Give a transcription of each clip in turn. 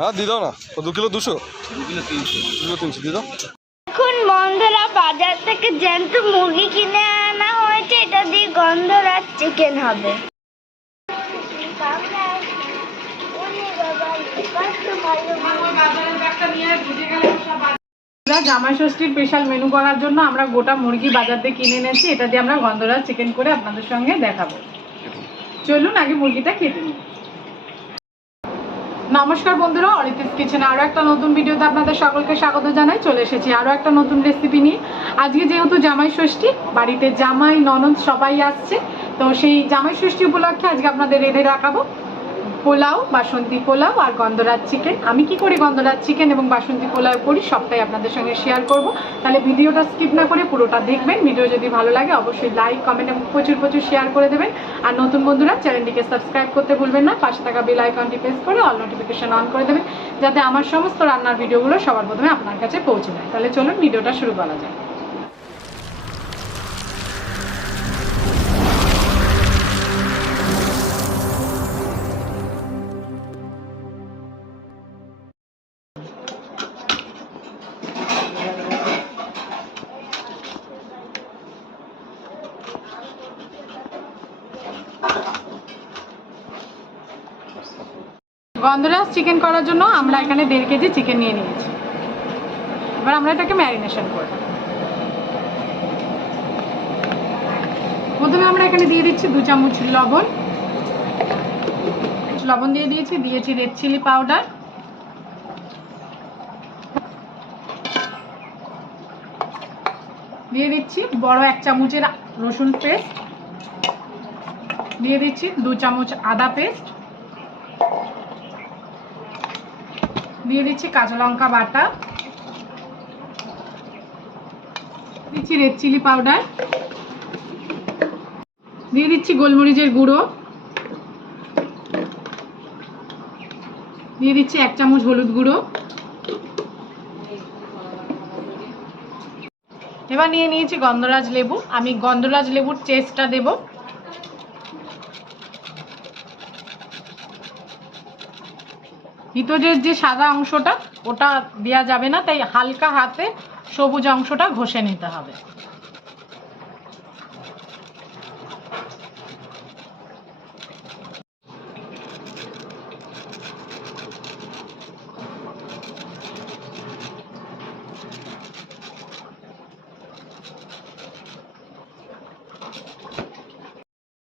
হ্যাঁ দিয়ে দাও না, 2 কিলো 200, 2 কিলো 300 দিয়ে দাও। এখন বন্ধুরা বাজার থেকে জ্যান্ত মুরগি কিনে আনা হয়েছে, এটা দিয়ে গন্ধরাজ চিকেন হবে। জামাই ষষ্ঠীর স্পেশাল মেনু করার জন্য আমরা গোটা মুরগি বাজার থেকে কিনে এনেছি, এটা দিয়ে আমরা গন্ধরাজ চিকেন করে আপনাদের সঙ্গে দেখাবো। চলুন আগে মুরগিটা কেটে নিই। নমস্কার বন্ধুরা, অরিত্রিস কিচেনে আরও একটা নতুন ভিডিওতে আপনাদের সকলকে স্বাগত জানাই। চলে এসেছি আরও একটা নতুন রেসিপি নিয়ে। আজকে যেহেতু জামাই ষষ্ঠী, বাড়িতে জামাই ননদ সবাই আসছে, তো সেই জামাই ষষ্ঠী উপলক্ষে আজকে আপনাদের এনে রাখাবো পোলাও, বাসন্তী পোলাও আর গন্ধরাজ চিকেন। আমি কি করে গন্ধরাজ চিকেন এবং বাসন্তী পোলাও করি সবটাই আপনাদের সঙ্গে শেয়ার করব। তাহলে ভিডিওটা স্কিপ না করে পুরোটা দেখবেন। ভিডিও যদি ভালো লাগে অবশ্যই লাইক, কমেন্ট এবং প্রচুর শেয়ার করে দেবেন। আর নতুন বন্ধুরা চ্যানেলটিকে সাবস্ক্রাইব করতে ভুলবেন না। পাশে থাকা বেল আইকনটি প্রেস করে অল নোটিফিকেশন অন করে দেবেন, যাতে আমার সমস্ত রান্নার ভিডিওগুলো সবার প্রথমে আপনার কাছে পৌঁছে যায়। তাহলে চলুন ভিডিওটা শুরু করা যায়। গন্ধরাজ চিকেন করার জন্য আমরা এখানে 1.5 কেজি চিকেন নিয়ে নিয়েছি। এবার আমরা এটাকে ম্যারিনেশন করব। প্রথমে আমরা এখানে দিয়ে দিচ্ছি 2 চামচ লবণ দিয়ে দিয়েছি রেড চিলি পাউডার, দিয়ে দিচ্ছি বড় 1 চামচের রসুন পেস্ট, দিয়ে দিচ্ছি 2 চামচ আদা পেস্ট, দিয়ে দিচ্ছি কাঁচা লঙ্কা বাটা, দিচ্ছি রেড চিলি পাউডার, দিয়ে দিচ্ছি গোলমরিচের গুঁড়ো, দিয়ে দিচ্ছি 1 চামচ হলুদ গুঁড়ো। এবার নিয়ে নিয়েছি গন্ধরাজ লেবু। আমি গন্ধরাজ লেবুর টেস্টটা দেব। ভিতরের যে সাদা অংশটা ওটা দেওয়া যাবে না, তাই হালকা হাতে সবুজ অংশটা ঘষে নিতে হবে।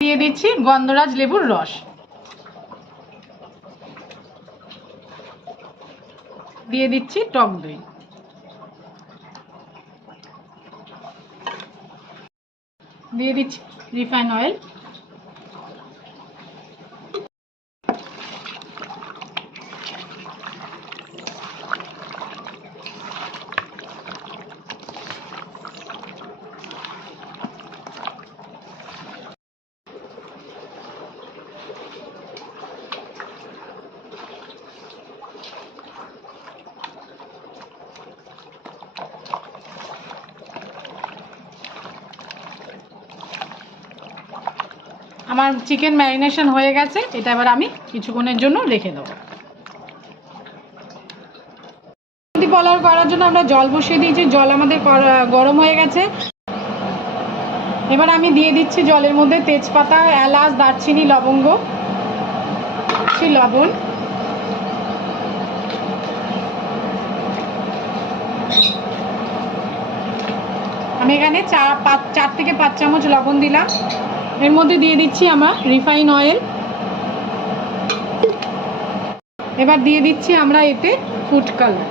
দিয়ে দিচ্ছি গন্ধরাজ লেবুর রস, দিয়ে দিচ্ছি টক দই, দিয়ে দিচ্ছি রিফাইন অয়েল, আমার চিকেন ম্যারিনেশন হয়ে গেছে। এটা এবার আমি কিছুক্ষণের জন্য রেখে দেবো। পোলাও করার জন্য আমরা জল বসিয়ে দিয়েছি, জল আমাদের গরম হয়ে গেছে। এবার আমি দিয়ে দিচ্ছি জলের মধ্যে তেজপাতা, এলাচ, দারচিনি, লবঙ্গ, লবণ, আমি এখানে 4 থেকে 5 চামচ লবণ দিলাম। এর মধ্যে দিয়ে দিচ্ছি আমরা রিফাইন অয়েল। এবার দিয়ে দিচ্ছি আমরা এতে ফুড কালার।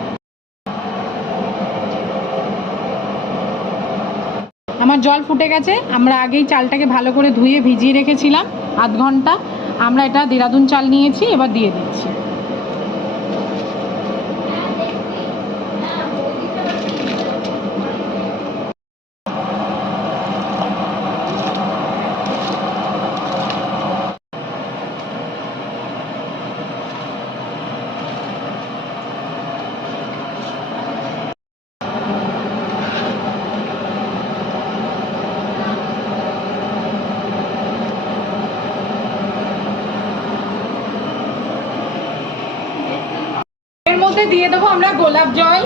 আমার জল ফুটে গেছে। আমরা আগেই চালটাকে ভালো করে ধুয়ে ভিজিয়ে রেখেছিলাম আধ ঘন্টা। আমরা এটা দেরাদুন চাল নিয়েছি, এবার দিয়ে দিচ্ছি। দিয়ে দেবো আমরা গোলাপ জল,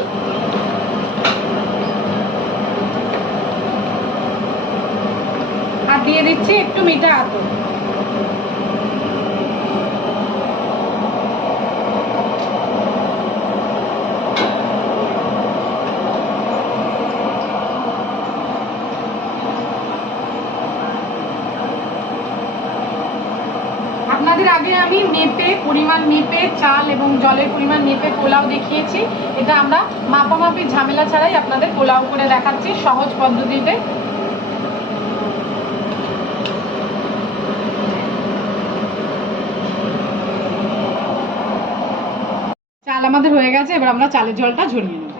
আর দিয়ে দিচ্ছি একটু মিঠা আতর। আপনাদের আগে আমি পরিমাণ মেপে চাল এবং জলের পরিমাণ মেপে পোলাও দেখিয়েছি। এটা আমরা মাপামাপি ঝামেলা ছাড়াই আপনাদের পোলাও করে দেখাচ্ছি সহজ পদ্ধতিতে। চাল আমাদের হয়ে গেছে, এবার আমরা চালের জলটা ঝরিয়ে নেব।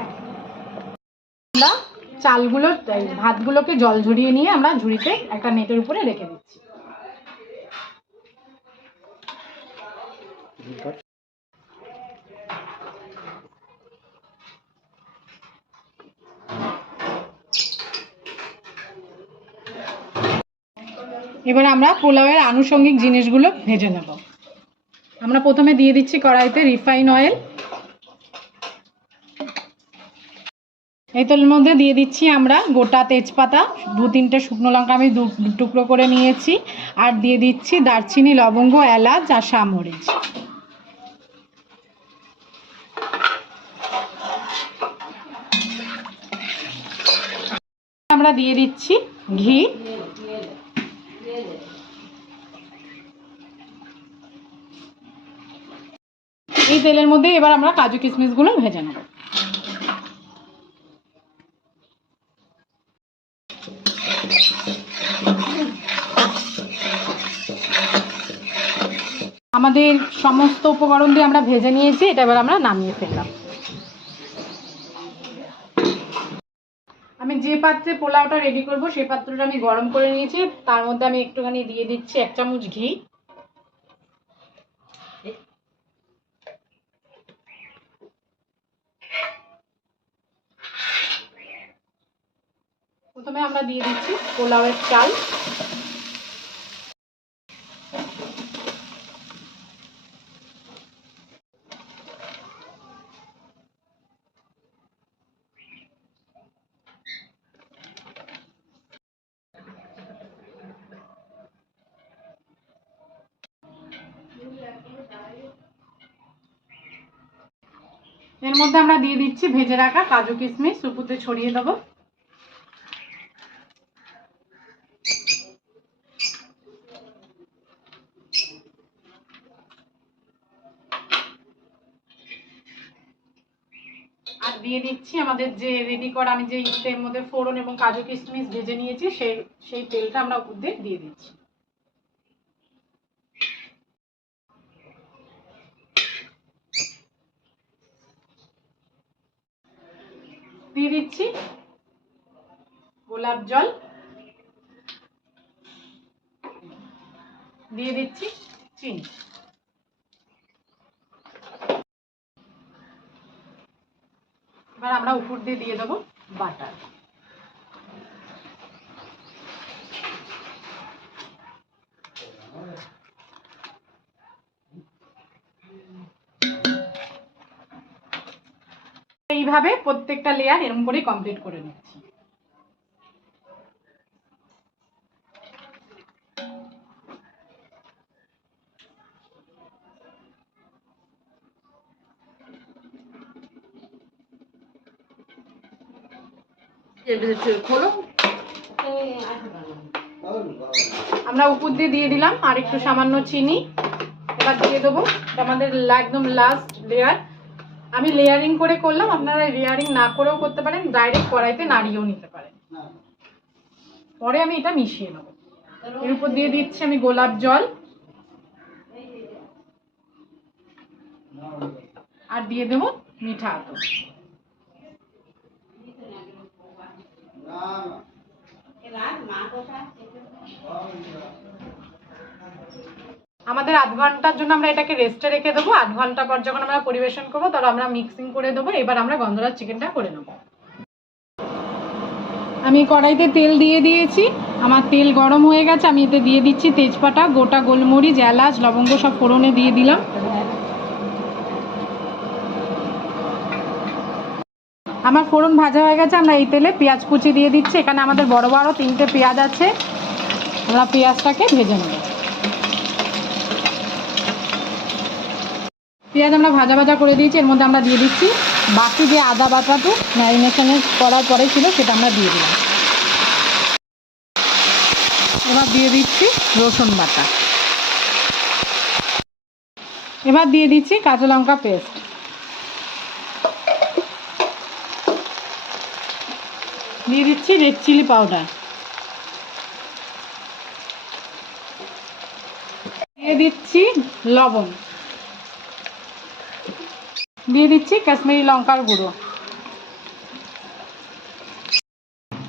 আমরা চালগুলো ভাতগুলোকে জল ঝরিয়ে নিয়ে আমরা ঝুড়িতে একটা নেটের উপরে রেখে দিচ্ছি। এবার আমরা পোলাওয়ের আনুষঙ্গিক জিনিসগুলো ভেজে নেব। আমরা প্রথমে দিয়ে দিচ্ছি কড়াইতে রিফাইন অয়েল। এই তেলের মধ্যে দিয়ে দিচ্ছি আমরা গোটা তেজপাতা, 2-3টে শুকনো লঙ্কা আমি দু টুকরো করে নিয়েছি, আর দিয়ে দিচ্ছি দারচিনি, লবঙ্গ, এলাচ আর সামরিচ। আমরা দিয়ে দিচ্ছি ঘি। এই তেলের মধ্যে এবার আমরা কাজু কিশমিশগুলো ভেজে নেব। আমাদের সমস্ত উপকরণ দিয়ে আমরা ভেজে নিয়েছি, এটা এবার আমরা নামিয়ে ফেললাম। আমি যে পাত্রে পোলাওটা রেডি করব সেই পাত্রটা আমি গরম করে নিয়েছি, তার মধ্যে আমি একটুখানি দিয়ে দিচ্ছি 1 চামচ ঘি। প্রথমে আমরা দিয়ে দিচ্ছি পোলাওয়ের চাল। এর মধ্যে আমরা দিয়ে দিচ্ছি ভেজে রাখা কাজু কিশমিশ, উপরে ছড়িয়ে দেবো। আর দিয়ে দিচ্ছি আমাদের যে রেডি করা, আমি যে ইটের মধ্যে ফোড়ন এবং কাজু কিশমিশ ভেজে নিয়েছি সেই তেলটা আমরা উপর দিয়ে দিচ্ছি। দিয়ে দিচ্ছি গোলাপ জল, দিয়ে দিচ্ছি চিনি। এবার আমরা উপর দিয়ে দেবো বাটার। এইভাবে প্রত্যেকটা লেয়ার এরকম করে কমপ্লিট করে নিচ্ছি। আমরা উপর দিয়ে দিলাম আর একটু সামান্য চিনি। এবার দিয়ে দেবো আমাদের একদম লাস্ট লেয়ার। আমি লেয়ারিং করে করলাম, আপনারা লেয়ারিং না করেও করতে পারেন, ডাইরেক্ট কড়াইতে নাড়িয়েও নিতে পারেন। পরে আমি এটা মিশিয়ে নেব। এর উপর দিয়ে দিচ্ছি আমি গোলাপ জল, আর দিয়ে দেবো মিঠা আতর। আমাদের আধ ঘন্টার জন্য আমরা এটাকে রেস্টে রেখে দেবো। আধ ঘন্টা পর যখন আমরা পরিবেশন করবো তখন আমরা মিক্সিং করে দেবো। এবার আমরা গন্ধরাজ চিকেনটা করে নেব। আমি কড়াইতে তেল দিয়ে দিয়েছি, আমার তেল গরম হয়ে গেছে। আমি এতে দিয়ে দিচ্ছি তেজপাতা, গোটা গোলমরিচ, এলাচ, লবঙ্গ সব ফোড়নে দিয়ে দিলাম। আমার ফোড়ন ভাজা হয়ে গেছে, আমরা এই তেলে পেঁয়াজ কুচি দিয়ে দিচ্ছি। এখানে আমাদের বড় বড় 3টে পেঁয়াজ আছে, আমরা পেঁয়াজটাকে ভেজে নেব। পেঁয়াজ আমরা ভাজা ভাজা করে দিয়েছি, এর মধ্যে আমরা দিয়ে দিচ্ছি বাকি যে আদা বাটাটু ম্যারিনেশনে করার পরে ছিল সেটা আমরা দিয়ে দিলাম। এবার দিয়ে দিচ্ছি রসুন বাটা, এবার দিয়ে দিচ্ছি কাঁচা লঙ্কা পেস্ট, দিয়ে দিচ্ছি রেড চিলি পাউডার, দিয়ে দিচ্ছি লবণ, দিয়ে দিচ্ছি কাশ্মীরি লঙ্কার গুঁড়ো,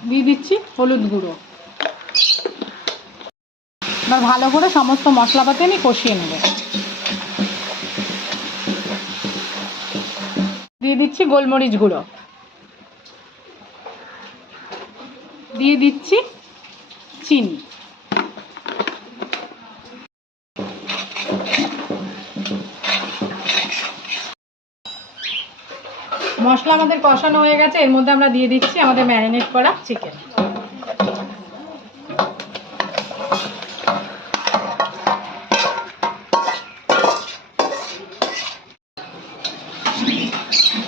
দিয়ে দিচ্ছি হলুদ গুঁড়ো। এবার ভালো করে সমস্ত মশলাপাতি আমি কষিয়ে নেব। দিয়ে দিচ্ছি গোলমরিচ গুঁড়ো, দিয়ে দিচ্ছি চিনি, মশলা আমাদের কষানো হয়ে গেছে, এর মধ্যে আমরা দিয়ে দিচ্ছি আমাদের ম্যারিনেট করা চিকেন।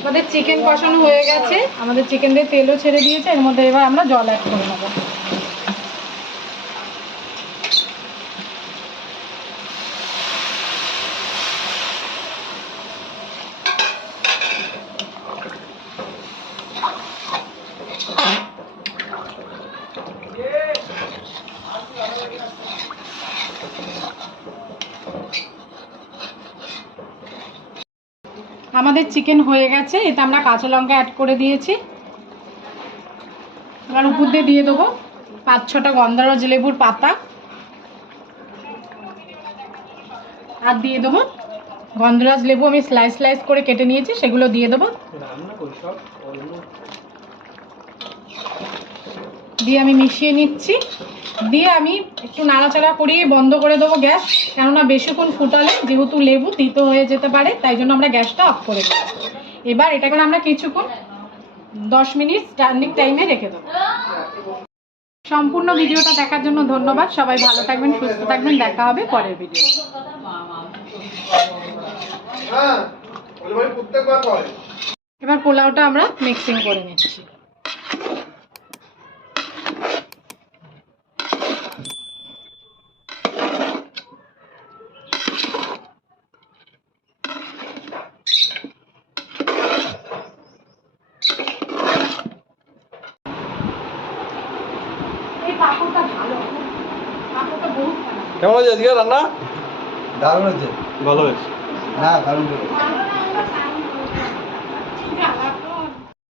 আমাদের চিকেন কষানো হয়ে গেছে, আমাদের চিকেন দিয়ে তেলও ছেড়ে দিয়েছে, এর মধ্যে এবার আমরা জল অ্যাড করে নেব। আমাদের চিকেন হয়ে গেছে, এতে আমরা কাঁচা লঙ্কা অ্যাড করে দিয়েছি। এবার উপর দিয়ে দিয়ে দেবো 5-6টা গন্ধরাজ লেবুর পাতা, আর দিয়ে দেবো গন্ধরাজ লেবু আমি স্লাইস স্লাইস করে কেটে নিয়েছি, সেগুলো দিয়ে দেবো। দিয়ে আমি মিশিয়ে নিচ্ছি, দিয়ে আমি একটু নাড়াচাড়া করিয়ে বন্ধ করে দেবো গ্যাস, কেননা বেশিক্ষণ ফুটালে যেহেতু লেবু তিতো হয়ে যেতে পারে, তাই জন্য আমরা গ্যাসটা অফ করে দেবো। এবার এটাকে আমরা কিছুক্ষণ 10 মিনিট স্ট্যান্ডিং টাইমে রেখে দেবো। সম্পূর্ণ ভিডিওটা দেখার জন্য ধন্যবাদ। সবাই ভালো থাকবেন, সুস্থ থাকবেন, দেখা হবে পরের ভিডিও। এবার পোলাওটা আমরা মিক্সিং করে নিচ্ছি। কেমন হয়েছে আজকে রান্না? দারুণ হয়েছে, ভালো হয়েছে। না দারুণ হয়েছে।